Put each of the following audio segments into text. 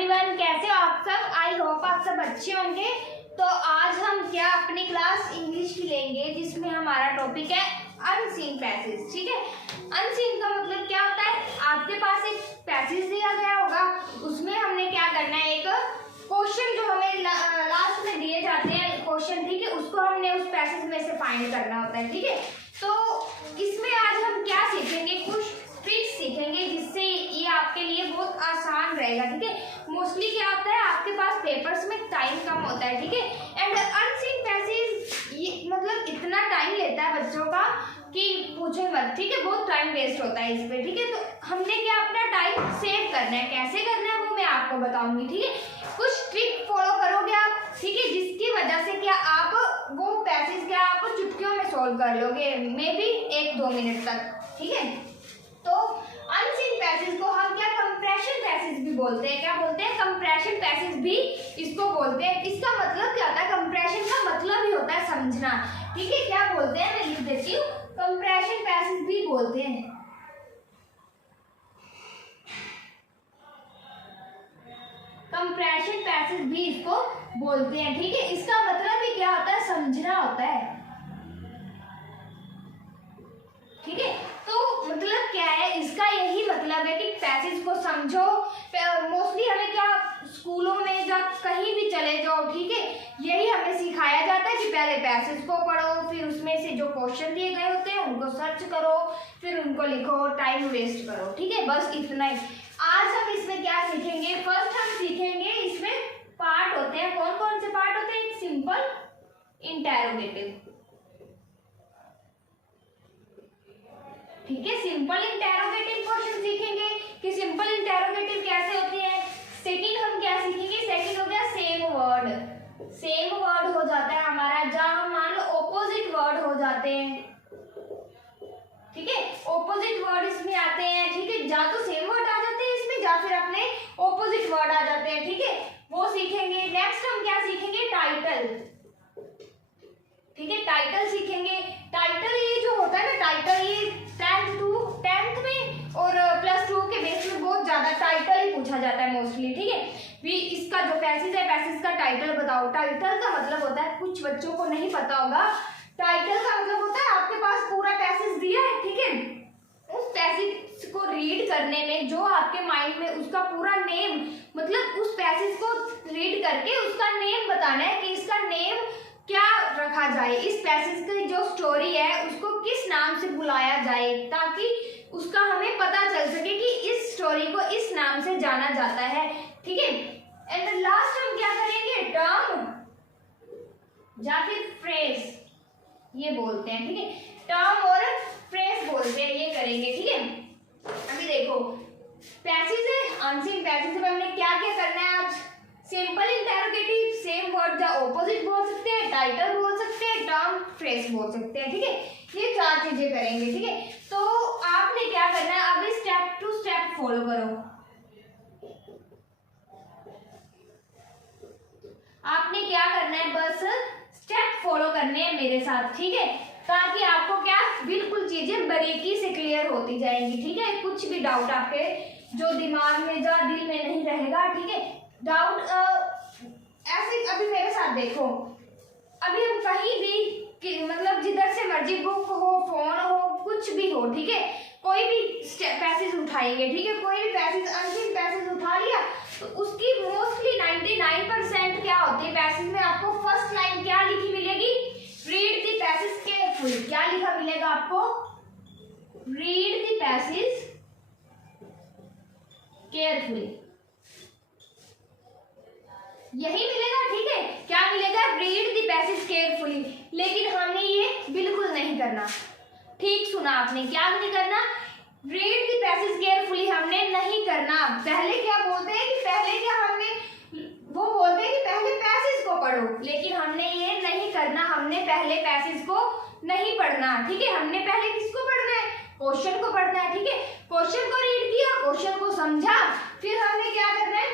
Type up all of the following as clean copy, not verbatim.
Everyone, कैसे हो आप सब। आई होप आप सब अच्छे होंगे। तो आज हम क्या अपनी क्लास इंग्लिश की लेंगे, जिसमें हमारा टॉपिक है अनसीन पैसेज। ठीक है, अनसीन का मतलब क्या होता है, आपके पास एक पैसेज दिया गया होगा, उसमें हमने क्या करना है, एक क्वेश्चन जो हमें लास्ट में दिए जाते हैं क्वेश्चन, ठीक है, उसको हमने उस पैसेज में से फाइंड करना होता है। ठीक है, तो इसमें आज हम क्या सीखेंगे, कुछ ट्रिक्स सीखेंगे जिससे ये आपके लिए बहुत आसान रहेगा। ठीक है, मोस्टली क्या होता है, आपके पास पेपर्स में टाइम कम होता है। ठीक है, एंड अनसीन पैसेज ये मतलब इतना टाइम लेता है बच्चों का कि पूछो मत। ठीक है, बहुत टाइम वेस्ट होता है इस पे। ठीक है, तो हमने क्या अपना टाइम सेव करना है, कैसे करना है वो मैं आपको बताऊंगी। ठीक है, कुछ ट्रिक फॉलो करोगे आप, ठीक है, जिसकी वजह से क्या आप वो पैसेज क्या आप चुटकियों में सॉल्व कर लोगे, मे बी 1-2 मिनट तक। ठीक है, तो अनसीन पैसेज को हम क्या कंप्रेशन पैसेज भी बोलते हैं। क्या बोलते हैं, कंप्रेशन पैसेज भी इसको बोलते हैं। इसका मतलब क्या होता है, कंप्रेशन का मतलब ही होता है समझना। ठीक है, क्या बोलते हैं मैं लिख देती हूँ, कंप्रेशन पैसेज भी बोलते हैं। कंप्रेशन पैसेज भी इसको बोलते हैं। ठीक है, इसका मतलब ही क्या होता है, समझना होता है। ठीक है, तो मतलब क्या है, इसका यही मतलब है कि पैसेज को समझो। मोस्टली हमें क्या स्कूलों में या कहीं भी चले जाओ, ठीक है, यही हमें सिखाया जाता है कि पहले पैसेज को पढ़ो, फिर उसमें से जो क्वेश्चन दिए गए होते हैं उनको सर्च करो, फिर उनको लिखो, टाइम वेस्ट करो। ठीक है, बस इतना ही। आज हम इसमें क्या सीखेंगे, फर्स्ट हम सीखेंगे, इसमें पार्ट होते हैं। कौन कौन से पार्ट होते हैं, एक सिंपल इंटेरोगेटिव। ठीक है, सिंपल इंटेरोगेटिव क्वेश्चन सीखेंगे कि सिंपल इंटेरोगेटिव कैसे होती है। सेकंड हम क्या सीखेंगे, सेकंड हो गया सेम वर्ड। सेम वर्ड हो जाता है हमारा, जहां हम मान लो ऑपोजिट वर्ड हो जाते हैं। ठीक है, ऑपोजिट वर्ड इसमें आते हैं। ठीक है, या तो सेम वर्ड आ जाते हैं इसमें, या फिर अपने ऑपोजिट वर्ड आ जाते हैं। ठीक है, वो सीखेंगे। नेक्स्ट हम क्या सीखेंगे, टाइटल। ठीक है, टाइटल सीखेंगे। टाइटल ये जो होता है ना, टाइटल ये 10th में और +2 के बेस में बहुत ज्यादा टाइटल ही पूछा जाता है मोस्टली। ठीक है, भी इसका जो पैसेज है, पैसेज का टाइटल बताओ। टाइटल का मतलब होता है, कुछ बच्चों को नहीं पता होगा, टाइटल का मतलब होता है आपके पास पूरा पैसेज दिया है, ठीक है, उस पैसेज को रीड करने में जो आपके माइंड में उसका पूरा नेम, मतलब उस पैसेज को रीड करके उसका नेम बताना है कि इसका नेम क्या रखा जाए, इस पैसेज की जो स्टोरी है उसको किस नाम से बुलाया जाए, ताकि उसका हमें पता चल सके कि इस स्टोरी को इस नाम से जाना जाता है। ठीक है, एंड लास्ट हम क्या करेंगे, टर्म या फिर फ्रेज ये बोलते हैं। ठीक है, टर्म और फ्रेज बोलते हैं, ये करेंगे। ठीक है, अभी देखो पैसेज है, अनसीन पैसेज में हमने क्या क्या करना है आज, सिंपल इंटेरोगेटिव, सेम वर्ड या ऑपोजिट बोल सकते हैं, टाइटल बोल सकते हैं, टर्म, फ्रेज बोल सकते हैं। ठीक है, ये 4 चीजें करेंगे। ठीक है, तो आपने क्या करना है, अभी स्टेप टू स्टेप फॉलो करो। आपने क्या करना है, बस स्टेप फॉलो करने हैं मेरे साथ। ठीक है, ताकि आपको क्या बिल्कुल चीजें बारीकी से क्लियर होती जाएंगी। ठीक है, कुछ भी डाउट आपके जो दिमाग में या दिल में नहीं रहेगा। ठीक है, डाउट ऐसे अभी मेरे साथ देखो, अभी हम कहीं भी मतलब जिधर से मर्जी, बुक हो, फोन हो, कुछ भी हो, ठीक है, कोई भी पैसेज उठाएंगे। ठीक है, कोई भी पैसेज, अनसीन पैसेज उठा लिया तो उसकी मोस्टली 99% क्या होती है, पैसेज में आपको फर्स्ट लाइन क्या लिखी मिलेगी, रीड द पैसेज केयरफुली। क्या लिखा मिलेगा आपको, रीड द पैसेज केयरफुली, यही मिलेगा। ठीक है, क्या मिलेगा, रीड द पैसेज केयरफुली। लेकिन हमने ये बिल्कुल नहीं करना। ठीक सुना आपने, क्या नहीं करना, रीड द पैसेज केयरफुली हमने नहीं करना। पहले क्या बोलते हैं कि पहले क्या हमने वो बोलते हैं कि पहले पैसेज को पढ़ो, लेकिन हमने ये नहीं करना, हमने पहले पैसेज को नहीं पढ़ना। ठीक है, हमने पहले किसको पढ़ना है, क्वेश्चन को पढ़ना है। ठीक है, क्वेश्चन को रीड किया, क्वेश्चन को समझा, फिर हमने क्या करना है,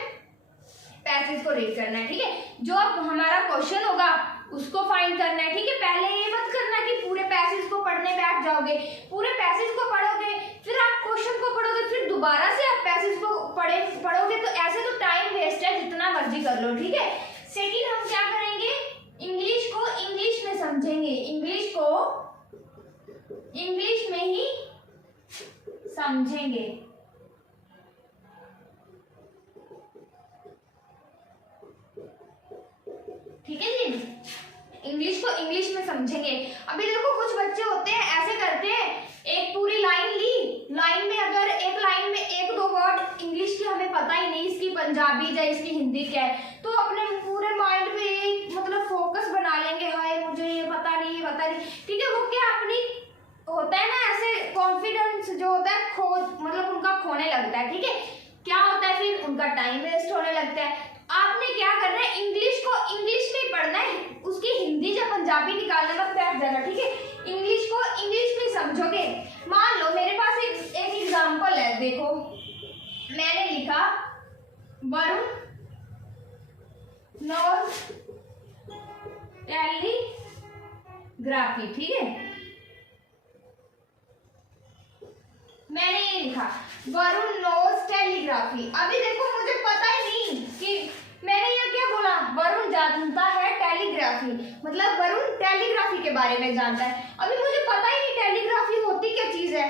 पैसेज को रीड करना है। ठीक है, जो अब हमारा क्वेश्चन होगा उसको फाइंड करना है। ठीक है, पहले ये मत करना कि पूरे पैसेज को पढ़ने बैठ जाओगे, पूरे पैसेज को पढ़ोगे, फिर आप क्वेश्चन को पढ़ोगे, फिर दोबारा से आप पैसेज को पढ़ोगे, तो ऐसे तो टाइम वेस्ट कर लो, ठीक है। सेकंड हम क्या करेंगे, इंग्लिश को इंग्लिश में समझेंगे, इंग्लिश को इंग्लिश में ही समझेंगे। ठीक है जी, इंग्लिश को इंग्लिश में समझेंगे। अभी देखो कुछ बच्चे होते हैं ऐसे करते हैं, एक पूरी लाइन ली, लाइन में अगर एक लाइन में एक दो वर्ड इंग्लिश की हमें पता ही नहीं, इसकी पंजाबी या इसकी हिंदी क्या है, तो अपने पूरे माइंड में मतलब फोकस बना लेंगे, हाय मुझे ये पता नहीं, ये पता नहीं, ठीक है। वो क्या अपनी होता है ना ऐसे कॉन्फिडेंस जो होता है मतलब उनका खोने लगता है, ठीक है। क्या होता है फिर उनका टाइम वेस्ट होने लगता है। आपने क्या करना है, इंग्लिश को इंग्लिश में पढ़ना है, उसकी हिंदी या पंजाबी निकालने में बैठ जाना, ठीक है। इंग्लिश को इंग्लिश में समझोगे। मान लो मेरे पास एक एग्जांपल है, देखो मैंने लिखा वरुण नोज टेलीग्राफी, ठीक है। मैंने ये लिखा वरुण नोज टेलीग्राफी। अभी देखो मुझे पता ही नहीं कि मैंने ये क्या बोला, वरुण जानता है टेलीग्राफी, मतलब वरुण टेलीग्राफी के बारे में जानता है। अभी मुझे पता ही नहीं टेलीग्राफी होती क्या चीज है,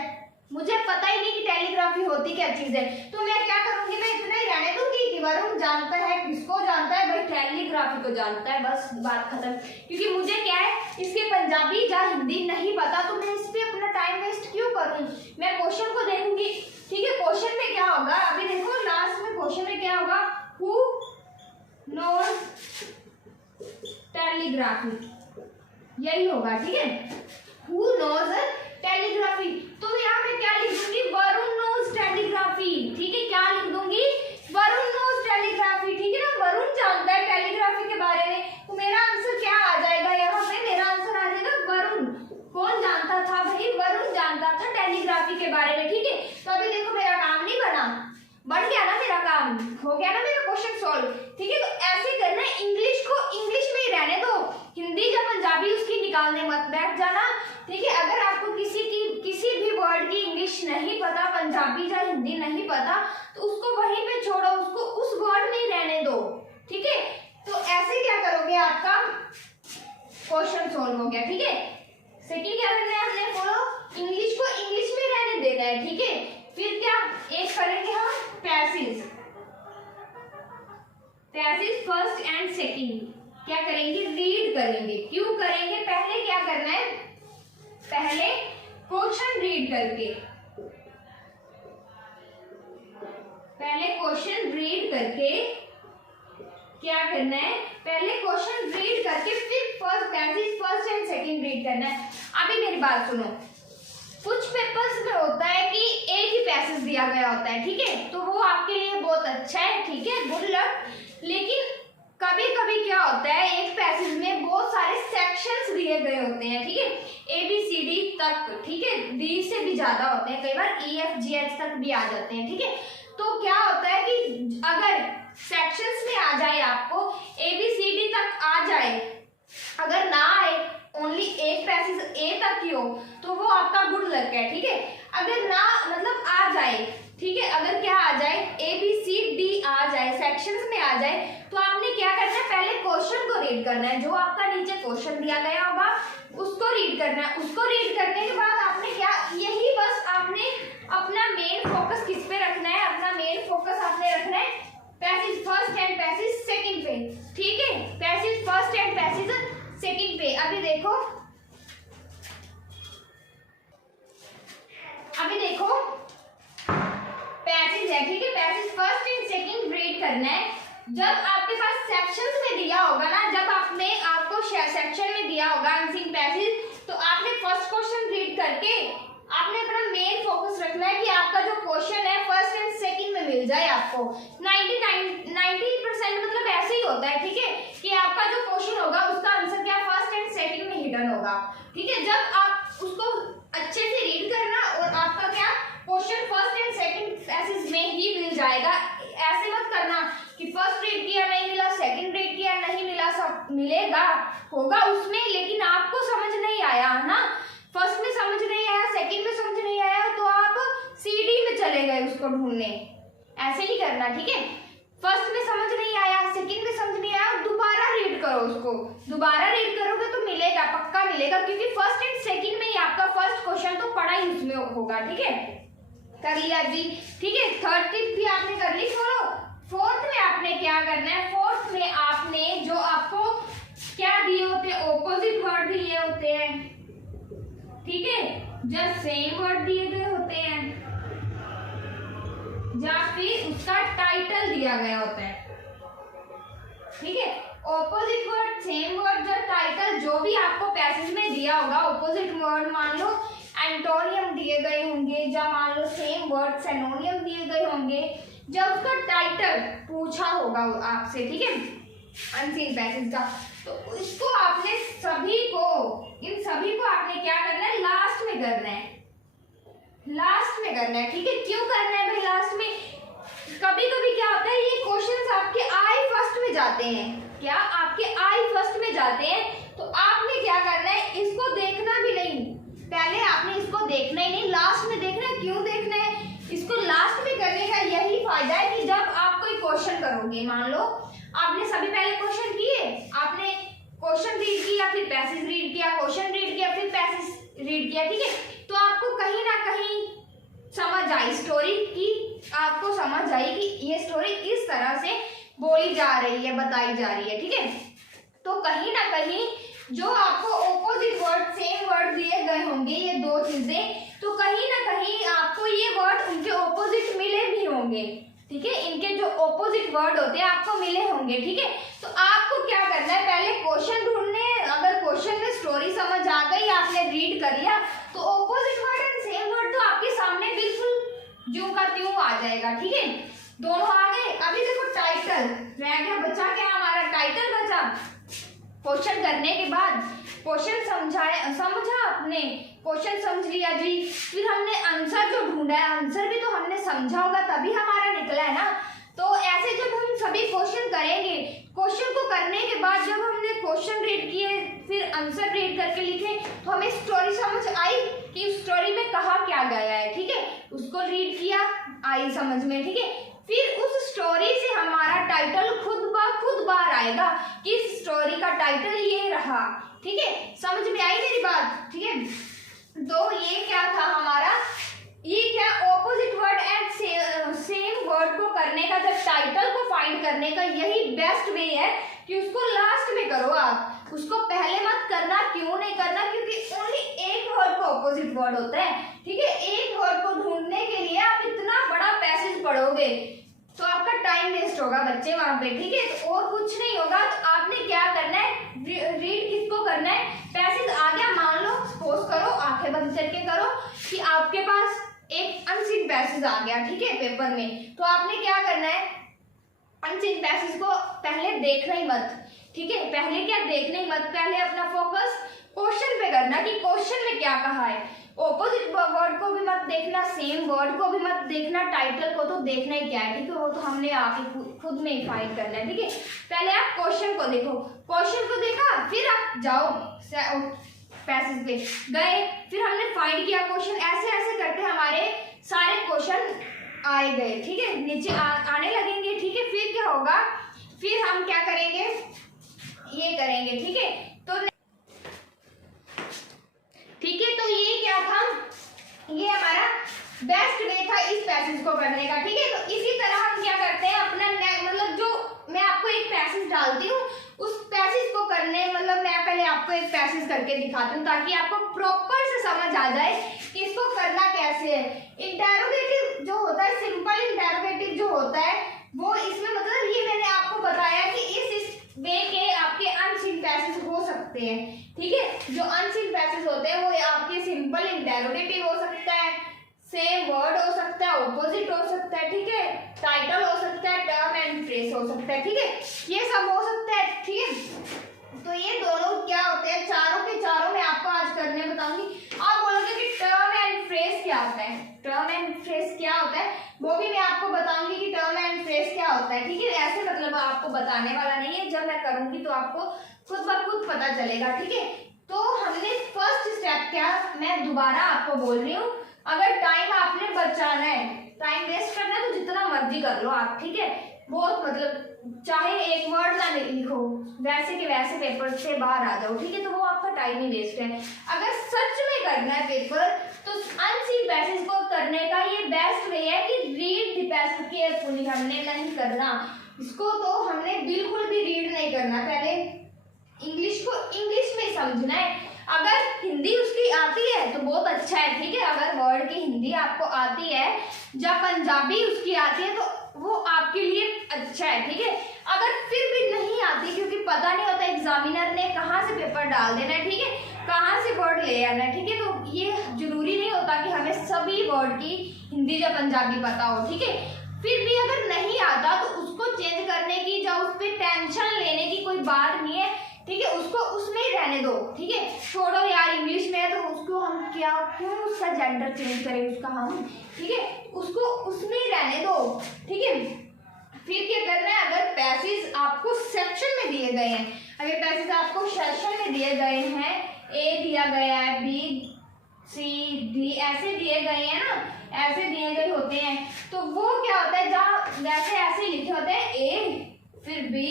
मुझे पता ही नहीं कि टेलीग्राफी होती क्या चीज है। तो मैं क्या करूंगी, मैं इतना ही रहने दूंगी कि वरुण जानता है, किसको जानता है, भाई टेलीग्राफी को जानता है, बस बात खत्म। क्योंकि मुझे क्या है, इसके पंजाबी या हिंदी नहीं पता, तो मैं इस पे अपना टाइम वेस्ट क्यों करूं। मैं क्वेश्चन को देखूंगी, ठीक है। क्वेश्चन में क्या होगा, अभी देखो लास्ट में क्वेश्चन में क्या होगा, हु नोज टेलीग्राफी, यही होगा, ठीक है। हु नोज टेलीग्राफी, तो यहाँ पे क्या लिख दूंगी, वरुण नोज टेलीग्राफी, ठीक है। क्या लिख दूंगी, वरुण नोज टेलीग्राफी, ठीक है ना। वरुण जानता है टेलीग्राफी के बारे में, तो मेरा आंसर क्या आ जाएगा, यहाँ पे मेरा आंसर आ जाएगा वरुण। कौन जानता था भाई, वरुण जानता था टेलीग्राफी के बारे में, ठीक है। तो अभी देखो मेरा काम नहीं बना, बन गया ना मेरा काम, हो गया ना मेरा क्वेश्चन सॉल्व, ठीक है। तो ऐसे करना है, इंग्लिश को इंग्लिश में ही रहने दो, हिंदी या पंजाबी उसकी निकालने मत बैठ जाना, ठीक है। अगर आपको किसी भी वर्ड की इंग्लिश नहीं पता, पंजाबी या हिंदी नहीं पता, तो उसको वहीं पे छोड़ो, उसको उस वर्ड में ही रहने दो, ठीक है। तो ऐसे क्या करोगे, आपका क्वेश्चन सॉल्व हो गया, ठीक है। सेकंड क्या करना है हमने, बोलो इंग्लिश को इंग्लिश में रहने देना है, ठीक है। फिर क्या एक करेंगे हम पैसेज फर्स्ट एंड सेकंड, क्या करेंगे, रीड करेंगे। क्यों करेंगे, पहले क्या करना है, पहले क्वेश्चन रीड करके, पहले क्वेश्चन रीड करके क्या करना है, पहले क्वेश्चन रीड करके फिर passage first and second read करना है। अभी मेरी बात सुनो, कुछ पेपर्स में होता है कि एक ही पैसेज दिया गया होता है, ठीक है, तो वो आपके लिए बहुत अच्छा है, ठीक है, गुड लक। लेकिन कभी कभी क्या होता है, एक पैसेज में बहुत सारे सेक्शंस दिए गए होते हैं, ठीक है, ABCD तक, ठीक है, D से भी ज्यादा होते हैं, कई बार EFGH तक भी आ जाते हैं, ठीक है। तो क्या होता है कि अगर सेक्शंस में आ जाए, आपको ABCD तक आ जाए, अगर ना आए, ओनली एक पैसेज A तक ही हो, तो वो आपका गुड लक है, ठीक है। अगर ना मतलब आ जाए, ठीक है, अगर क्या आ जाए, ABCD आ जाए, सेक्शंस में आ जाए, तो आपने क्या करना है, पहले क्वेश्चन को रीड करना है, जो आपका नीचे क्वेश्चन दिया गया होगा उसको रीड करना है। उसको रीड करने के बाद आपने क्या, यही बस आपने अपना मेन फोकस किस पे रखना है, अपना मेन फोकस आपने रखना है passage first and passage second पे, ठीक है, passage first and passage second पे। अभी देखो, पैसेज है, ठीक है, passage first and second read करना है। जब आपके पास सेक्शंस में दिया होगा ना, जब आपको सेक्शन में दिया होगा आंसरिंग पैसेज, तो आपने फर्स्ट क्वेश्चन रीड करके आपने अपना मेन फोकस रखना है कि आपका जो क्वेश्चन है फर्स्ट एंड सेकंड में मिल जाए आपको। 90% मतलब ऐसे ही होता है, ठीक है, कि आपका जो क्वेश्चन होगा उसका आंसर क्या फर्स्ट एंड सेकंड में हिडन होगा, ठीक है। जब आप उसको अच्छे से रीड करना और आपका क्या question first and second passage में ही मिल जाएगा। ऐसे मत करना कि फर्स्ट रीड किया नहीं मिला, सेकंड रीड किया नहीं मिला, सब मिलेगा, होगा उसमें, लेकिन आपको समझ नहीं आया ना, फर्स्ट में समझ नहीं आया, सेकंड में समझ नहीं आया, तो आप CD में चले गए उसको ढूंढने। ऐसे नहीं करना, ठीक है। फर्स्ट में समझ नहीं आया, सेकंड में उसको, दोबारा रीड करोगे तो मिलेगा, पक्का मिलेगा, क्योंकि फर्स्ट एंड सेकंड में ही आपका फर्स्ट क्वेश्चन तो पढ़ा ही उसमें होगा। ठीक है, कर लिया जी। ठीक है, थर्ड टिप भी आपने कर ली। छोड़ो, फोर्थ में आपने क्या करना है, फोर्थ में आपने जो आपको क्या दिए होते हैं, ऑपोजिट वर्ड दिए होते हैं। ठीक है, जब सेम वर्ड दिए गए होते हैं या फिर उसका टाइटल दिया गया होता है। ठीक है, ऑपोजिट वर्ड, सेम वर्ड, जो टाइटल, जो भी आपको पैसेज में दिया होगा, ऑपोजिट वर्ड मान लो एंटोनियम दिए गए होंगे, या मान लो सेम वर्ड सिनोनियम दिए गए होंगे, जब उसका टाइटल पूछा होगा आपसे, ठीक है, अनसीन पैसेज का, तो इसको आपने सभी को, इन सभी को आपने क्या करना है, लास्ट में करना है, लास्ट में करना है। ठीक है, क्यों करना है भाई लास्ट में? कभी कभी क्या होता है, ये क्वेश्चंस आपके आई फर्स्ट में जाते हैं, क्या आपके आई फर्स्ट में जाते हैं, तो आपने क्या करना है, इसको देखना भी नहीं, पहले आपने इसको देखना ही नहीं, लास्ट में देखना है। क्यों देखना है इसको लास्ट में करने का? यही फायदा है कि जब आप कोई क्वेश्चन करोगे, मान लो आपने सभी पहले क्वेश्चन किए, आपने क्वेश्चन रीड किया, फिर पैसेज रीड किया, क्वेश्चन रीड किया, फिर पैसेज रीड किया, ठीक है, तो आपको कहीं ना कहीं समझ आई स्टोरी की, आपको समझ आई कि ये स्टोरी इस तरह से बोली जा रही है, बताई जा रही है। ठीक है, तो कहीं ना कहीं जो आपको ऑपोजिट वर्ड, सेम वर्ड दिए गए होंगे, ये दो चीजें, तो कहीं ना कहीं आपको ये वर्ड उनके ऑपोजिट मिले भी होंगे। ठीक है, इनके जो ऑपोजिट वर्ड होते हैं आपको मिले होंगे। ठीक है, तो आपको क्या करना है, पहले क्वेश्चन ढूंढने, अगर क्वेश्चन में स्टोरी समझ आ गई, आपने रीड कर लिया, तो opposite word and same word तो आपके सामने बिल्कुल ज्यों का त्यों आ जाएगा। ठीक है, दोनों आ गए। अभी देखो टाइटल रह गया, बचा क्या हमारा, टाइटल बचा। क्वेश्चन करने के बाद क्वेश्चन समझा आपने, क्वेश्चन समझ लिया जी, फिर हमने आंसर जो ढूंढा है, आंसर भी तो हमने समझा होगा तभी हमारा निकला है ना। तो ऐसे जब हम सभी क्वेश्चन करेंगे, क्वेश्चन को करने के बाद जब हमने क्वेश्चन रीड किए, फिर आंसर रीड करके लिखे, तो हमें स्टोरी समझ आई कि उस स्टोरी में कहा क्या गया है। ठीक है, उसको रीड किया, आई समझ में। ठीक है, फिर उस स्टोरी से हमारा टाइटल खुद ब खुद बाहर आएगा कि इस स्टोरी का टाइटल ये रहा। ठीक है, समझ में आई मेरी बात? ठीक है, तो ये क्या था हमारा, ये क्या opposite word and same word को करने का, जब टाइटल को फाइंड करने का यही बेस्ट वे है कि उसको लास्ट में करो आप, उसको पहले मत करना। क्यों नहीं करना? क्योंकि ओनली एक वर्ड का ऑपोजिट वर्ड होता है। ठीक है, एक वर्ड को ढूंढने के लिए आप इतना बड़ा पैसेज पढ़ोगे तो आपका टाइम वेस्ट होगा बच्चे वहां पे। ठीक है, तो और कुछ नहीं होगा। तो आपने क्या करना है, रीड किसको करना है, पैसेज आ गया, मान लो सपोज करो, आंखें बंद करके करो कि आपके पास एक अनसीन पैसेज आ गया। ठीक है, पेपर में, तो आपने क्या करना है, अनसीन पैसेज को पहले देखना ही मत। ठीक है, पहले क्या देखना ही मत, पहले अपना फोकस क्वेश्चन पे करना कि क्वेश्चन में क्या कहा है। ऑपोजिट वर्ड को भी मत देखना, सेम वर्ड को भी मत देखना, टाइटल को तो देखना ही क्या है। ठीक है, वो तो हमने आप ही खुद में ही फाइंड करना है। ठीक है, पहले आप क्वेश्चन को देखो, क्वेश्चन को देखा, फिर आप जाओ पैसेज पे गए, फिर हमने फाइंड किया क्वेश्चन, ऐसे ऐसे करके हमारे सारे क्वेश्चन आए गए। ठीक है, नीचे आने लगेंगे। ठीक है, फिर क्या होगा, फिर हम क्या करेंगे, ये करेंगे। ठीक है, तो ठीक है, तो ये क्या था, ये हमारा बेस्ट वे था इस पैसेज को करने का। ठीक है, तो इसी तरह हम क्या करते हैं, अपना मतलब जो मैं आपको एक पैसेज डालती हूँ, उस पैसेज को करने, मतलब मैं पहले आपको एक पैसेज करके दिखाती हूँ ताकि आपको प्रॉपर से समझ आ जाए कि इसको करना कैसे है। इंटेरोगेटिव जो होता है, सिंपल इंटेरोगेटिव जो होता है, वो इसमें मतलब ये मैंने आपको बताया कि इस वे के आपके अनसीन पैसेज हो सकते हैं। ठीक है, जो अनसीन पैसेज होते हैं वो आपके सिंपल इंटेरोगेटिव हो सकता है, सेम वर्ड हो सकता है, ऑपोजिट हो सकता है, ठीक है, टाइटल हो सकता है, टर्म एंड फ्रेज हो सकता है। ठीक है, ये सब हो सकता है। ठीक है, तो ये दोनों क्या होते हैं, चारों के चारों मैं आपको आज करने बताऊंगी। आप बोलोगे कि टर्म एंड फ्रेज क्या होता है, टर्म एंड फ्रेज क्या होता है, वो भी मैं आपको बताऊंगी कि टर्म एंड फ्रेज क्या होता है। ठीक है, ऐसे मतलब आपको बताने वाला नहीं है, जब मैं करूंगी तो आपको खुद ब खुद पता चलेगा। ठीक है, तो हमने फर्स्ट स्टेप क्या, मैं दोबारा आपको बोल रही हूँ, अगर टाइम आपने बचाना है, टाइम वेस्ट करना है तो जितना मर्जी कर लो आप। ठीक है, बहुत मतलब चाहे एक वर्ड ना लिखो, वैसे के वैसे पेपर से बाहर आ जाओ, ठीक है। तो वो आपका टाइम ही वेस्ट है। अगर सच में करना है पेपर तो अनसीन पैसेज को करने का ये बेस्ट वे है कि रीड द पैसेज केयरफुली। हमने नहीं करना इसको, तो हमने बिल्कुल भी रीड नहीं करना। पहले इंग्लिश को इंग्लिश में समझना है। अगर हिंदी उसकी आती है तो बहुत अच्छा है, ठीक है। अगर वर्ड की हिंदी आपको आती है या पंजाबी उसकी आती है तो वो आपके लिए अच्छा है, ठीक है। अगर फिर भी नहीं आती, क्योंकि पता नहीं होता एग्जामिनर ने कहाँ से पेपर डाल देना है, ठीक है, कहाँ से वर्ड ले आना है, ठीक है। तो ये जरूरी नहीं होता कि हमें सभी वर्ड की हिंदी या पंजाबी पता हो, ठीक है। फिर भी अगर नहीं आता तो उसको चेंज करने की या उस पर टेंशन लेने की कोई बात नहीं है, ठीक है। उसको उसमें ही रहने दो, ठीक है। छोड़ो यार, इंग्लिश में है तो उसको हम क्यों उसका जेंडर चेंज करें उसका हम, ठीक है। उसको उसमें ही रहने दो, ठीक है। फिर क्या करना है, अगर पैसेज आपको सेक्शन में दिए गए हैं, अगर पैसेज आपको सेक्शन में दिए गए हैं, ए दिया गया है, बी सी डी ऐसे दिए गए हैं ना, ऐसे दिए गए होते हैं, तो वो क्या होता है, जहाँ वैसे ऐसे लिखे होते हैं ए फिर बी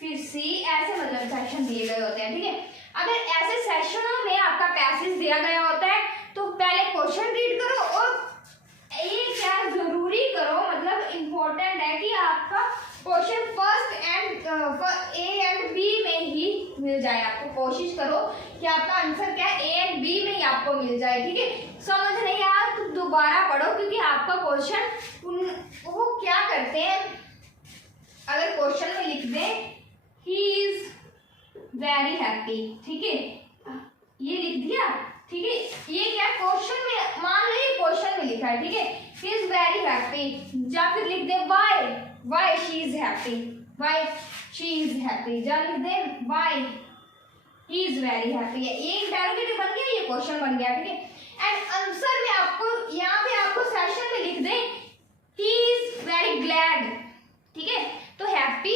फिर सी, ऐसे मतलब सेक्शन दिए गए होते हैं, ठीक है। अगर ऐसे सेक्शनों में आपका पैसेज दिया गया होता है तो पहले क्वेश्चन रीड करो और ये क्या जरूरी करो, मतलब इम्पोर्टेंट है कि आपका question first and A and B में ही मिल जाए। आपको कोशिश करो कि आपका आंसर क्या है, ए एंड बी में ही आपको मिल जाए, ठीक है। समझ नहीं आया तो दोबारा पढ़ो, क्योंकि आपका क्वेश्चन वो क्या करते हैं, अगर क्वेश्चन में लिख दें ही इज वेरी हैप्पी, ठीक है, ये लिख दिया, ठीक है। ये क्या क्वेश्चन में, मान लो ये क्वेश्चन में लिखा है, ठीक है, ही इज वेरी हैप्पी, या फिर लिख दे why she is happy, why she is happy, या लिख दे why he is very happy. ये इंटरोगेटिव बन गया, ये क्वेश्चन बन गया, ठीक है। एंड आंसर में आपको यहाँ पे आपको सेक्शन में लिख दे ही इज वेरी ग्लैड, ठीक है। तो हैप्पी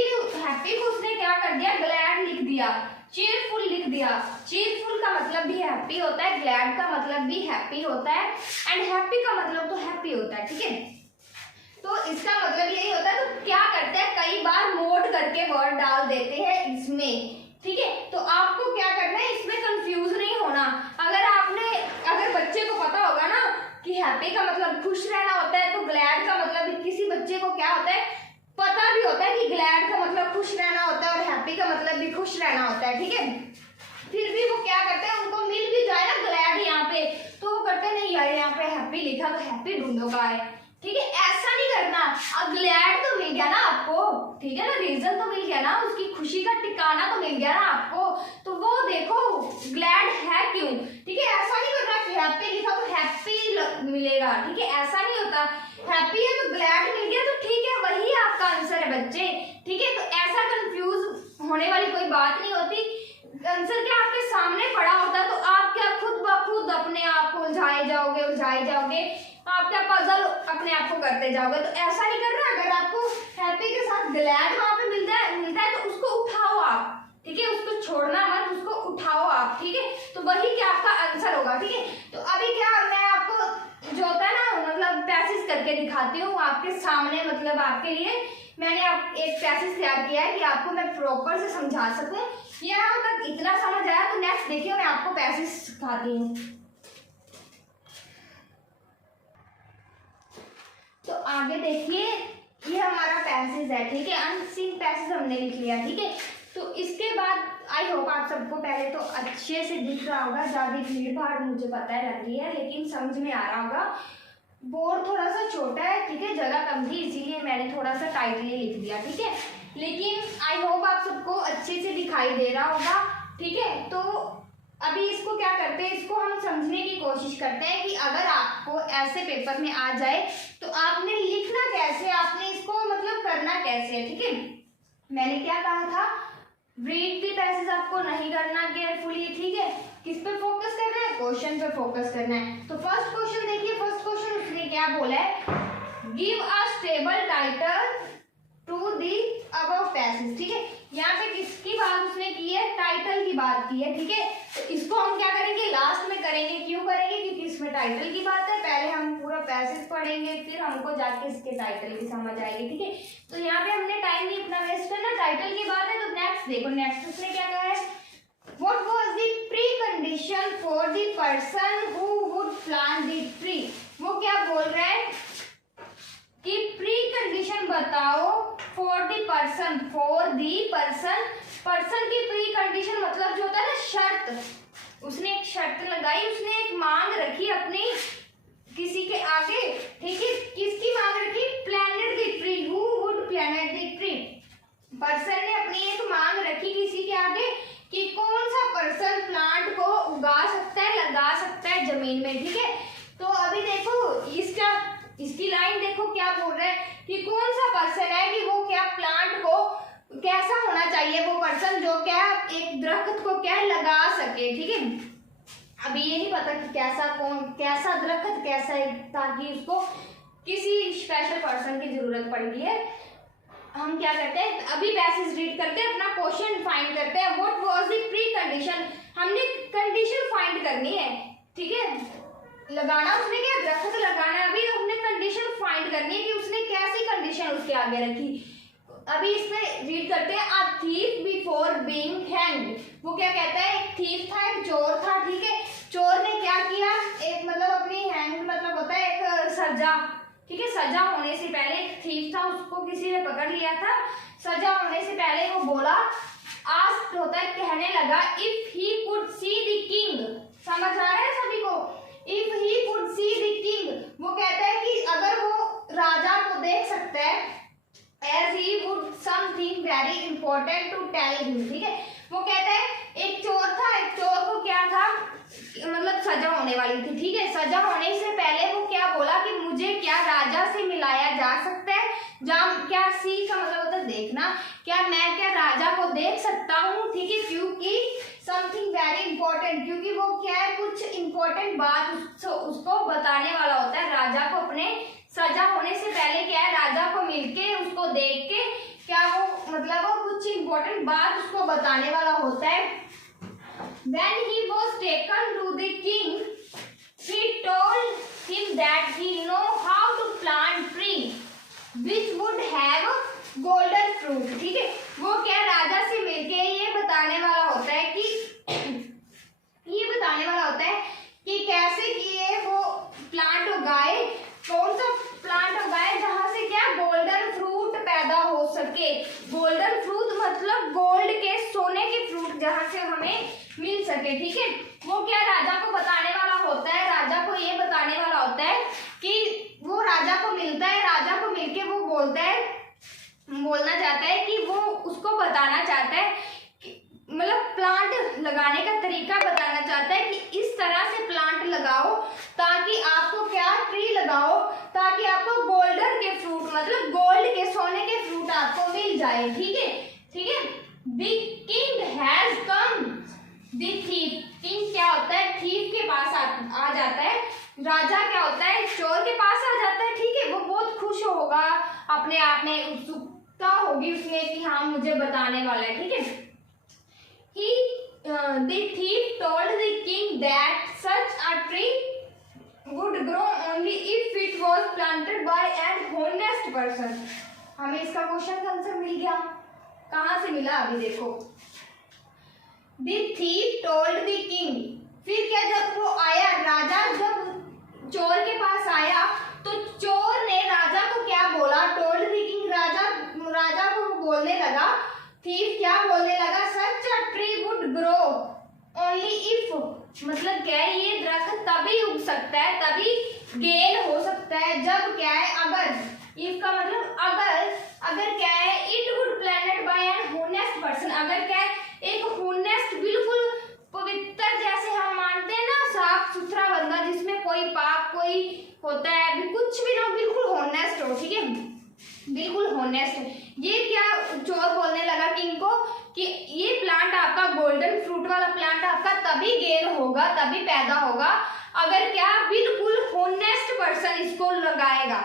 को उसने क्या कर दिया, ग्लैड लिख दिया, चीयरफुल लिख दिया। चीयरफुल का मतलब भी हैप्पी होता है, ग्लैड का मतलब भी हैप्पी होता है, एंड हैप्पी का मतलब तो हैप्पी होता है, ठीक है। तो इसका मतलब यही होता है। तो क्या करते हैं, कई बार मोड करके वर्ड डाल देते हैं इसमें, ठीक है। तो आपको क्या करना है, इसमें कंफ्यूज नहीं होना। अगर बच्चे को पता होगा ना कि हैप्पी का मतलब खुश रहना होता है, तो ग्लैड का मतलब किसी बच्चे को क्या होता है, पता भी होता है कि ग्लैड का मतलब खुश रहना होता है और हैप्पी का मतलब भी खुश रहना होता है, ठीक है। फिर भी वो क्या करते हैं, उनको मिल भी जाए ना ग्लैड यहाँ पे, तो वो करते नहीं यार यहाँ पे हैप्पी लिखा तो हैप्पी ढूंढो का है, ठीक है। ऐसा नहीं करना। अब ग्लैड तो मिल गया ना आपको, ठीक है ना, रीजन तो मिल गया ना, उसकी खुशी का ठिकाना तो मिल गया ना आपको, तो वो देखो ग्लैड है क्यों, ठीक है। ऐसा नहीं करना कि हैप्पी लिखा तो हैप्पी मिलेगा, ठीक है, ऐसा नहीं होता। हैप्पी है तो ग्लैड मिल गया तो ठीक है, वही आपका आंसर है बच्चे, ठीक है। तो ऐसा कंफ्यूज होने वाली कोई बात नहीं होती। आंसर क्या आपके सामने पड़ा होता है, तो आप क्या खुद ब खुद अपने आप को उलझाए जाओगे, आप क्या पजल अपने आप को करते जाओगे। तो ऐसा नहीं करना। अगर आपको हैप्पी के साथ ग्लैड वहां पे मिलता है तो उसको उठाओ आप, ठीक है, उसको छोड़ना मत, उसको उठाओ आप, ठीक है। तो वही क्या आपका आंसर होगा, ठीक है। तो अभी क्या मैं आपको जो होता है ना, मतलब पैसेज करके दिखाती हूँ आपके सामने, मतलब आपके लिए मैंने एक पैसेज तैयार किया है कि आपको मैं प्रॉपर से समझा सकूं। यहाँ तक इतना समझ आया तो नेक्स्ट देखिए मैं आपको पैसेज सिखाती हूँ। तो आगे देखिए, ये हमारा पैसेज है, ठीक है, अनसीन पैसेज हमने लिख लिया, ठीक है। तो इसके बाद आई होप आप सबको पहले तो अच्छे से दिख रहा होगा, ज़्यादा भीड़ भाड़ मुझे पता है लग रही है, लेकिन समझ में आ रहा होगा। बोर्ड थोड़ा सा छोटा है, ठीक है, जगह कम थी इसीलिए मैंने थोड़ा सा टाइटली लिख दिया, ठीक है, लेकिन आई होप आप सबको अच्छे से दिखाई दे रहा होगा, ठीक है। तो अभी इसको क्या करते हैं, इसको हम समझने की कोशिश करते हैं कि अगर आपको ऐसे पेपर में आ जाए तो आपने लिखना कैसे, आपने इसको मतलब करना कैसे है, ठीक है। मैंने क्या कहा था, रीड द पैसेज आपको नहीं करना केयरफुली, ठीक है। किस पे फोकस करना है, क्वेश्चन पे फोकस करना है। तो फर्स्ट क्वेश्चन देखिए, फर्स्ट क्वेश्चन उसने क्या बोला है, give a stable title to the above passage, ठीक है। यहाँ पे किसकी बात उसने की है, टाइटल की बात की है, ठीक है। तो इसको हम क्या करेंगे, लास्ट में करेंगे। क्यों करेंगे, क्योंकि इसमें टाइटल की बात है। पहले हम पूरा पैसेज पढ़ेंगे, फिर हमको जाके इसके टाइटल की समझ आएगी, ठीक है। तो यहाँ पे हमने टाइम नहीं अपना वेस्ट टाइटल की बात है तो नेक्स्ट देखो, नेक्स्ट उसने क्या कहा है, What was the precondition for the person who would plant the tree? वो क्या बोल रहा है कि प्री कंडीशन बताओ फॉर द पर्सन, पर्सन की प्री कंडीशन मतलब जो होता है ना शर्त, उसने एक शर्त लगाई, उसने एक मांग रखी अपनी किसी के आगे, ठीक है, किसकी मांग रखी, planted the tree, who would plant the tree, person ने अपनी एक मांग रखी किसी के आगे कि कौन सा पर्सन प्लांट को उगा सकता है, लगा सकता है जमीन में, ठीक है। तो अभी देखो इसकी लाइन देखो क्या बोल रहा है कि कौन सा पर्सन है कि वो क्या प्लांट को कैसा होना चाहिए, वो पर्सन जो क्या एक दरख्त को क्या लगा सके, ठीक है। अभी ये नहीं पता कि कैसा दरख्त कैसा है, ताकि उसको किसी स्पेशल पर्सन की जरूरत पड़ गई है। हम क्या करते हैं, अभी पैसेज रीड करते हैं, अपना क्वेश्चन फाइंड करते हैं। What was the pre condition, हमने कंडीशन फाइंड करनी है, ठीक है। लगाना उसने क्या दरख्त लगाना है, अभी हमने कंडीशन फाइंड करनी है कि उसने कैसी कंडीशन उसके आगे रखी। अभी इसमें रीड करते हैं, a thief before being hanged, वो क्या कहता है, एक थीफ था, एक चोर था, ठीक है। चोर ने क्या किया, एक मतलब अपनी हैंग मतलब होता है एक सजा, ठीक है, सजा होने से पहले एक थीफ था, उसको किसी ने पकड़ लिया था, सजा होने से पहले वो बोला, आस्क्ड होता है कहने लगा, if he could see the king, समझ आ रहा है सभी को, if he could see the king, वो कहता है कि अगर वो राजा को देख सकता है, as he would something very important to tell him, ठीक है। वो कहता है एक चोर था, एक चोर को क्या था, मतलब सजा होने वाली थी, ठीक है। सजा होने से पहले वो क्या बोला कि मुझे क्या राजा से मिलाया जा सकता है, जहाँ क्या सी का मतलब होता है देखना, क्या मैं क्या राजा को देख सकता हूँ, ठीक है, क्योंकि समथिंग वेरी इंपॉर्टेंट, क्योंकि वो क्या है कुछ इंपॉर्टेंट बात उसको बताने वाला होता है राजा को, अपने सजा होने से पहले क्या है राजा को मिलके उसको देख के क्या वो मतलब वो कुछ इंपॉर्टेंट बात उसको बताने वाला होता है। When he was taken to the king, he told him that he know how to plant tree which would have golden fruit, ठीक है। वो क्या राजा से मिलके ये बताने वाला होता है कि कैसे किए वो प्लांट उगाए, कौन सा प्लांट उगाए जहां से क्या गोल्डन फ्रूट पैदा हो सके। गोल्डन फ्रूट मतलब गोल्ड के सोने के फ्रूट जहां से हमें मिल सके, ठीक है। वो क्या राजा को बताने वाला होता है, राजा को ये बताने वाला होता है कि वो राजा को मिलता है, राजा को मिलके वो बोलना चाहता है कि वो उसको बताना चाहता है मतलब प्लांट लगाने का तरीका बताना चाहता है कि इस तरह से प्लांट लगाओ ताकि आपको क्या ट्री लगाओ ताकि आपको गोल्डन के फ्रूट मतलब गोल्ड के सोने के फ्रूट आपको मिल जाए, ठीक है, ठीक है। The king has come, the thief, king क्या होता है थीफ के पास आ जाता है, राजा क्या होता है चोर के पास आ जाता है, ठीक है। वो बहुत खुश होगा, अपने आप में उत्सुकता होगी उसमें कि हाँ मुझे बताने वाला है, ठीक है। The thief told the king that such a tree would grow only if it was planted by an honest person. हमें इसका क्वेश्चन का आंसर मिल गया, कहाँ से मिला अभी देखो। The thief told the king, फिर क्या जब वो आया राजा जब चोर के पास आया तो चोर ने राजा को क्या बोला, told the king, राजा को बोलने लगा, थीफ क्या बोलने लगा, such a tree would grow only if, मतलब क्या है ये दरख्त तभी उग सकता है, तभी गेन हो सकता है जब क्या है अगर, इफ का मतलब अगर क्या है it would planted by an honest person, अगर क्या है एक होनेस्ट बिल्कुल पवित्र जैसे हम मानते हैं ना साफ सुथरा बंदा जिसमें कोई पाप कोई होता है कुछ भी ना, बिल्कुल होनेस्ट हो, ठीक है, बिल्कुल होनेस्ट। ये क्या चोर बोलने लगा किंग को कि ये प्लांट आपका गोल्डन फ्रूट वाला प्लांट आपका तभी गेन होगा, तभी पैदा होगा अगर क्या बिल्कुल होनेस्ट पर्सन इसको लगाएगा,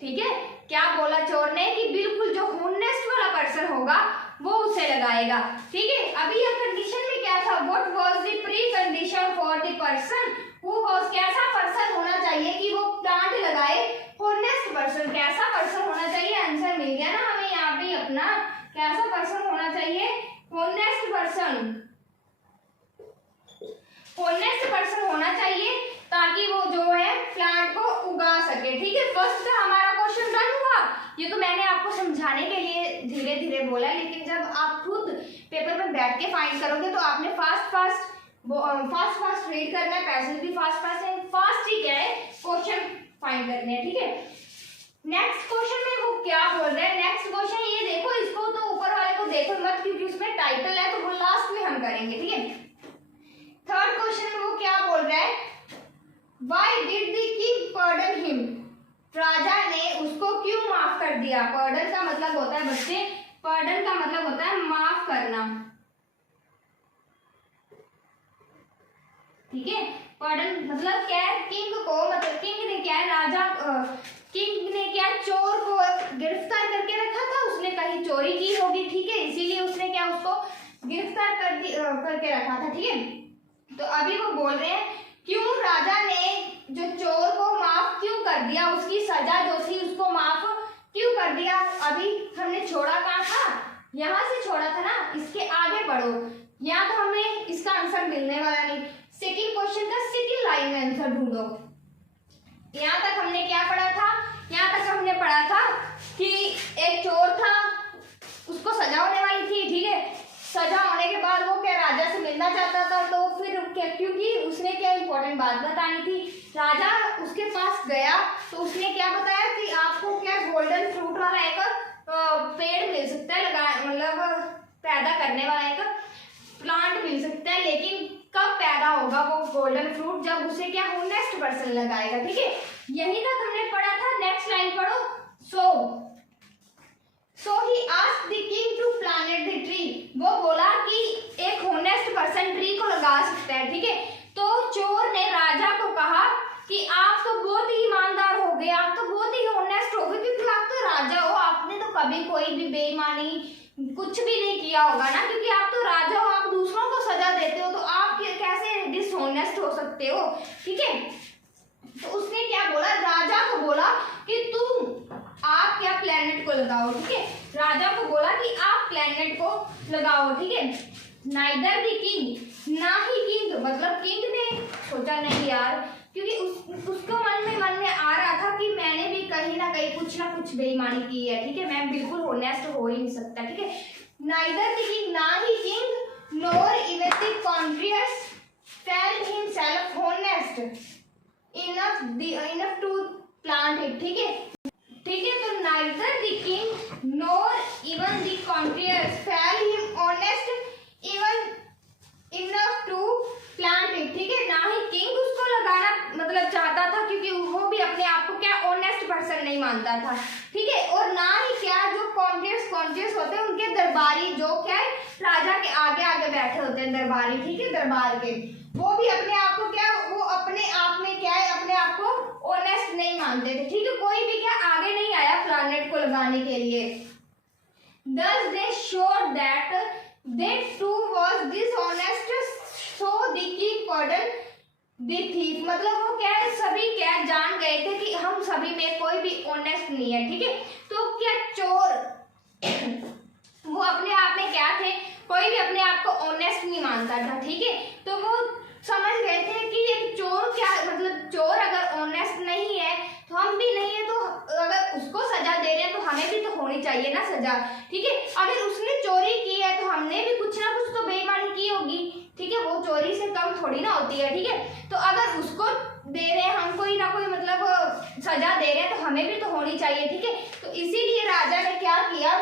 ठीक है। क्या बोला चोर ने कि बिल्कुल जो होनेस्ट वाला पर्सन होगा वो उसे लगाएगा, ठीक है। अभी यह कंडीशन में क्या था, what was the pre condition for the person who was, कैसा पर्सन होना चाहिए कि वो प्लांट लगाए, होनेस्ट पर्सन, कैसा पर्सन होना चाहिए, आंसर मिल गया ना हमें यहाँ पे अपना, कैसा पर्सन होना चाहिए, होनेस्ट पर्सन, होनेस्ट पर्सन होना चाहिए ताकि वो जो है प्लांट को उगा सके। ठीक है, फर्स्ट का हमारा क्वेश्चन डन हुआ। ये तो मैंने आपको समझाने के लिए धीरे धीरे बोला, लेकिन जब आप खुद पेपर में बैठ के फाइंड करोगे तो आपने फास्ट रीड करना है, पैसेज भी फास्ट ही क्या है क्वेश्चन फाइंड करने हैं। ठीक है, नेक्स्ट क्वेश्चन में वो क्या बोल रहे हैं, नेक्स्ट क्वेश्चन ये देखो, इसको तो ऊपर वाले को देखो मत क्योंकि उसमें टाइटल है, तो वो लास्ट में हम करेंगे। ठीक है, थर्ड क्वेश्चन में वो क्या बोल रहा है, why did the king pardon him, राजा ने उसको क्यों माफ कर दिया। पार्डन का मतलब होता है बच्चे, पार्डन का मतलब होता है माफ करना। ठीक है, पार्डन मतलब क्या है, किंग को, मतलब किंग ने क्या है, किंग ने क्या चोर को गिरफ्तार करके रखा था, उसने कहीं चोरी की होगी। ठीक है, इसीलिए उसने क्या उसको गिरफ्तार करके रखा था। ठीक है, तो अभी वो बोल रहे हैं क्यों राजा ने जो चोर को माफ क्यों कर दिया, उसकी सजा जो थी उसको माफ क्यों कर दिया। अभी हमने छोड़ा कहाँ था, यहाँ से छोड़ा था ना, इसके आगे बढ़ो, यहाँ तो हमें इसका आंसर मिलने वाला नहीं। सेकंड क्वेश्चन का सेकंड लाइन में आंसर ढूंढो। यहाँ तक हमने क्या पढ़ा था, यहाँ तक हमने पढ़ा था कि एक चोर था, उसको सजा होने वाली थी। ठीक है, सजा होने के बाद वो क्या राजा से मिलना चाहता था, तो फिर क्या, क्योंकि उसने क्या इंपॉर्टेंट बात बतानी थी, राजा उसके पास गया तो उसने क्या बताया कि आपको क्या गोल्डन फ्रूट वाला एक पेड़ मिल सकता है, मतलब पैदा करने वाला एक प्लांट मिल सकता है, लेकिन कब पैदा होगा वो गोल्डन फ्रूट, जब उसे क्या होनेस्ट पर्सन लगाएगा। ठीक है, यही तक हमने पढ़ा था। नेक्स्ट लाइन पढ़ो। So he asked the king to plant the tree. वो बोला कि एक होनेस्ट पर्सन ट्री को लगा सकता है। ठीक है, तो चोर ने राजा को कहा कि आप तो बहुत ही ईमानदार हो गए, आप तो बहुत ही होनेस्ट हो गए, क्योंकि आप तो राजा हो, आपने तो कभी कोई भी बेईमानी कुछ भी नहीं किया होगा ना, क्योंकि आप तो राजा हो, आप दूसरों को सजा देते हो, तो आप कैसे डिसहोनेस्ट हो सकते हो। ठीक है, तो उसने क्या बोला, राजा को बोला कि आप क्या प्लेनेट को लगाओ। ठीक है, राजा को बोला कि आप प्लेनेट को लगाओ। ठीक है, नाइदर द किंग, ना ही किंग, मतलब किंग ने सोचा नहीं यार, क्योंकि उसको मन में आ रहा था कि मैंने भी कहीं ना कहीं कुछ ना कुछ बेईमानी की है। ठीक है, मैं बिल्कुल होनेस्ट हो ही नहीं सकता। ठीक है, नाइदर द किंग, ना ही king, nor even the courtiers felt himself honest enough to plant it। ठीक है, तो neither the king nor even the courtiers felt him honest even enough to plant it। ठीक है, ना ही किंग उसको लगाना मतलब चाहता था, क्योंकि वो भी अपने आप को क्या ऑनेस्ट पर्सन नहीं मानता था। ठीक है, और ना ही क्या जो कॉन्टियस होते हैं उनके दरबारी, जो क्या है राजा के आगे आगे बैठे होते हैं दरबारी। ठीक है, दरबार के, वो भी अपने आप को क्या, वो अपने आप में क्या है, अपने आप को ऑनेस्ट नहीं मानते थे। ठीक है, कोई भी क्या आगे नहीं आया प्लैनेट को लगाने के लिए। Thus they showed that they too was dishonest, so the king pardoned the thief। मतलब वो क्या है, सभी क्या जान गए थे कि हम सभी में कोई भी ऑनेस्ट नहीं है। ठीक है, तो क्या चोर वो अपने आप में क्या थे, कोई भी अपने आप को ऑनेस्ट नहीं मानता था। ठीक है, तो वो समझ गए थे कि एक चोर क्या, मतलब चोर अगर ऑनेस्ट नहीं है तो हम भी नहीं है, तो अगर उसको सजा दे रहे हैं तो हमें भी तो होनी चाहिए ना सजा। ठीक है, अगर उसने चोरी की है तो हमने भी कुछ ना कुछ तो बेईमानी की होगी। ठीक है, वो चोरी से कम थोड़ी ना होती है। ठीक है, तो अगर उसको दे रहे हैं हम कोई ना कोई मतलब सजा दे रहे हैं तो हमें भी तो होनी चाहिए। ठीक है, तो इसीलिए राजा ने क्या किया,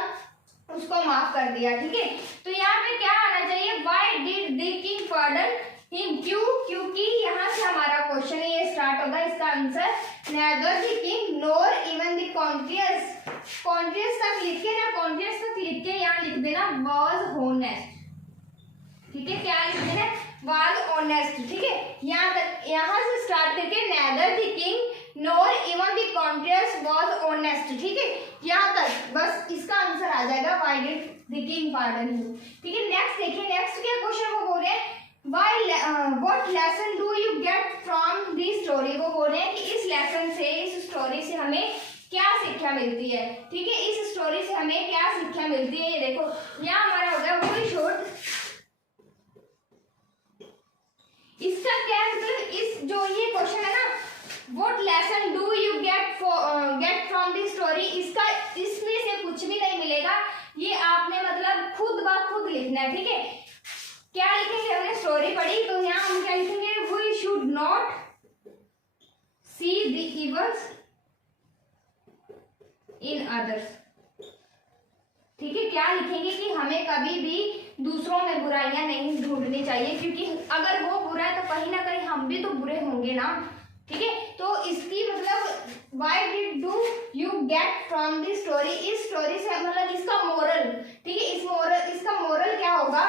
उसको माफ कर दिया। ठीक है, तो यहाँ पे क्या आना चाहिए, why did the king pardon him, क्यों, क्योंकि यहाँ से हमारा क्वेश्चन ये स्टार्ट होगा। इसका answer neither the king nor even the courtiers, courtiers तक लिख के ना, कॉन्टियस तक लिख के यहाँ लिख देना वाज होनेस्ट। ठीक है, क्या लिख देना, वाज ऑनेस्ट। ठीक है, यहाँ तक, यहाँ से स्टार्ट करके neither the king nor even the courtiers was honest. ठीक है, यहाँ तक बस इसका आंसर आ जाएगा, why did the king pardon him. ठीक है, नेक्स्ट देखिए, नेक्स्ट क्या क्वेश्चन वो बोल रहे हैं, what lesson do you get from this story। वो बोल रहे हैं कि इस लेसन से, इस स्टोरी से हमें क्या शिक्षा मिलती है, ठीक है, इस स्टोरी से हमें क्या शिक्षा मिलती है। ये देखो यहाँ हमारा हो गया वी शुड, इसका क्या मतलब, इस जो ये क्वेश्चन है ना, what lesson do you get from the story, इसका इसमें से कुछ भी नहीं मिलेगा, ये आपने मतलब खुद ब खुद लिखना है, ठीक है। क्या लिखेंगे, हमने स्टोरी पढ़ी तो यहाँ हम क्या लिखेंगे, we should not see the evils in others, ठीक है। क्या लिखेंगे कि हमें कभी भी दूसरों में बुराइयां नहीं ढूंढनी चाहिए, क्योंकि अगर वो बुरा है तो कहीं ना कहीं हम भी तो बुरे होंगे ना, ठीक है। तो इसकी मतलब why did do you get from the story, इस स्टोरी से मतलब इसका मोरल, ठीक है, इसका मोरल क्या होगा,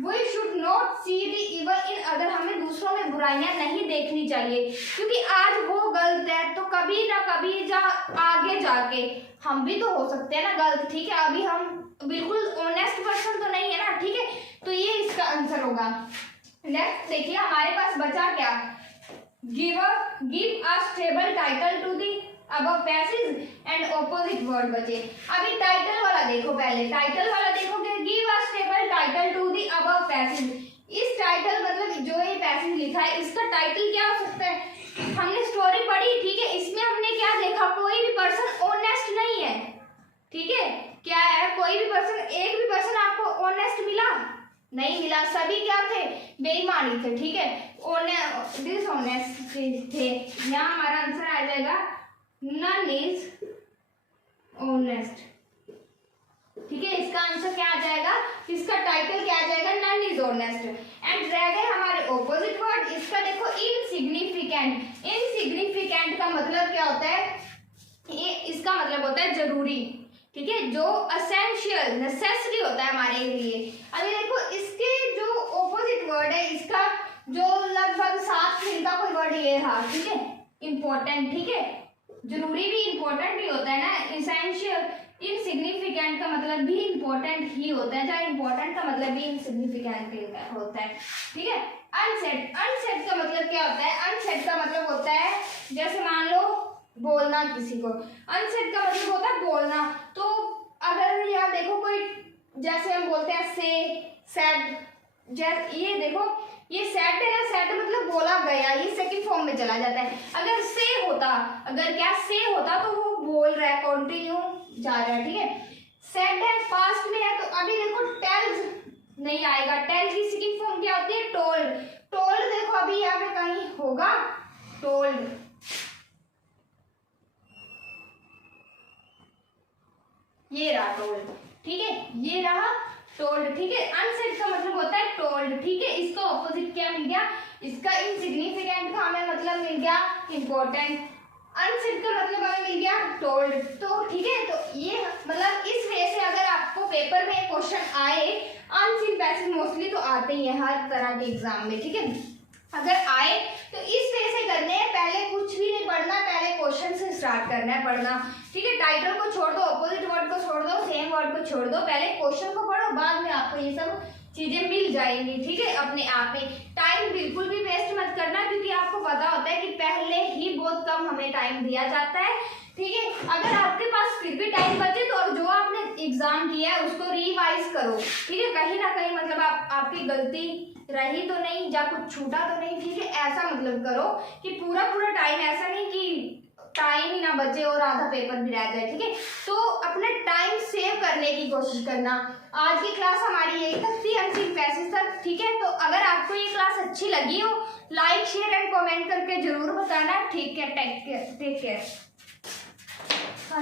we should not see the evil in other, हमें दूसरों में बुराइयां नहीं देखनी चाहिए, क्योंकि आज वो गलत है तो कभी ना कभी आगे जाके हम भी तो हो सकते हैं ना गलत, ठीक है। अभी हम बिल्कुल ऑनेस्ट पर्सन तो नहीं है ना, ठीक है। तो ये इसका आंसर होगा। नेक्स्ट देखिए हमारे पास बचा क्या, give a stable title to the above passage and opposite word बचे। अभी टाइटल वाला देखो, पहले टाइटल वाला देखोगे, give a stable title to the above passage, इस टाइटल मतलब जो ये पैसेज लिखा है इसका टाइटल क्या हो सकता है, हमने स्टोरी पढ़ी, ठीक है, इसमें हमने क्या देखा, कोई भी पर्सन ऑनेस्ट नहीं है, ठीक है। क्या है, कोई भी पर्सन, एक भी पर्सन आपको ऑनेस्ट मिला नहीं मिला, सभी क्या थे, बेईमानी थे, ठीक है, डिसऑनेस्ट थे। यहाँ हमारा आंसर आ जाएगा नन इज ऑनेस्ट, ठीक है। इसका आंसर क्या आ जाएगा, इसका टाइटल क्या आ जाएगा, नन इज ऑनेस्ट। एंड रह गए हमारे ऑपोजिट वर्ड, इसका देखो इनसिग्निफिकेंट, इनसिग्निफिकेंट का मतलब क्या होता है, ये इसका मतलब होता है जरूरी, ठीक है, जो असेंशियल नेसेसरी होता है हमारे लिए। अभी देखो इसके जो ऑपोजिट वर्ड है, इसका जो लगभग साथ मिलता कोई वर्ड ये था, ठीक है, इम्पोर्टेंट, ठीक है, जरूरी भी इम्पोर्टेंट ही होता है ना, इसेंशियल, इनसिग्निफिकेंट का मतलब भी इम्पोर्टेंट ही होता है, जहाँ इम्पोर्टेंट का मतलब भी इनसिग्निफिकेंट होता है, ठीक है। अनसेट, अनसेट का मतलब क्या होता है, अनसेट का मतलब होता है जैसे मान लो बोलना किसी को, अनसेट का मतलब होता है बोलना। तो अगर यहाँ देखो कोई, जैसे हम बोलते हैं से, सेड, जैसे ये देखो ये सेट है ना, सेट मतलब बोला गया, ये सेकंड फॉर्म में चला जाता है। अगर से होता, अगर क्या से होता तो वो बोल रहा है, कंटिन्यू जा रहा है, ठीक है। सेट है, पास्ट में है, तो अभी देखो टेल्स नहीं आएगा, टेल की सेकंड फॉर्म क्या होती है, टोल्ड, टोल्ड देखो अभी यहाँ पे कहीं होगा टोल्ड, ये रहा टोल्ड, ठीक है, ये रहा टोल्ड, ठीक है। अनसेट का मतलब होता है टोल्ड, ठीक है। इसका ऑपोजिट क्या मिल गया, इसका इनसिग्निफिकेंट का हमें मतलब मिल गया इम्पोर्टेंट, अनसेट का मतलब हमें मिल गया टोल्ड, तो ठीक है। तो ये मतलब इस वे से अगर आपको पेपर में क्वेश्चन आए, अनसीन पैसेज मोस्टली तो आते ही है हर तरह के एग्जाम में, ठीक है, अगर आए तो इस वे से करने हैं, पहले कुछ भी नहीं पढ़ना, पहले क्वेश्चन से स्टार्ट करना है पढ़ना, ठीक है। टाइटल को छोड़ दो, ऑपोजिट वर्ड को छोड़ दो, सेम वर्ड को छोड़ दो, पहले क्वेश्चन को पढ़ो, बाद में आपको ये सब चीजें मिल जाएंगी, ठीक है, अपने आप में। टाइम बिल्कुल भी वेस्ट मत करना, क्योंकि आपको पता होता है कि पहले ही बहुत कम हमें टाइम दिया जाता है, ठीक है। अगर आपके पास फिर भी टाइम बचे तो जो आपने एग्जाम किया है उसको रिवाइज करो, ठीक है, कहीं ना कहीं मतलब आपकी गलती रही तो नहीं या कुछ छूटा तो नहीं, ठीक है, ऐसा मतलब करो कि पूरा टाइम, ऐसा नहीं कि टाइम ही ना बचे और आधा पेपर भी रह जाए, ठीक है। तो अपना टाइम सेव करने की कोशिश करना। आज की क्लास हमारी यही तक थी, अनसीन पैसेज तक, ठीक है। तो अगर आपको ये क्लास अच्छी लगी हो, लाइक शेयर एंड कमेंट करके जरूर बताना, ठीक है। Take care.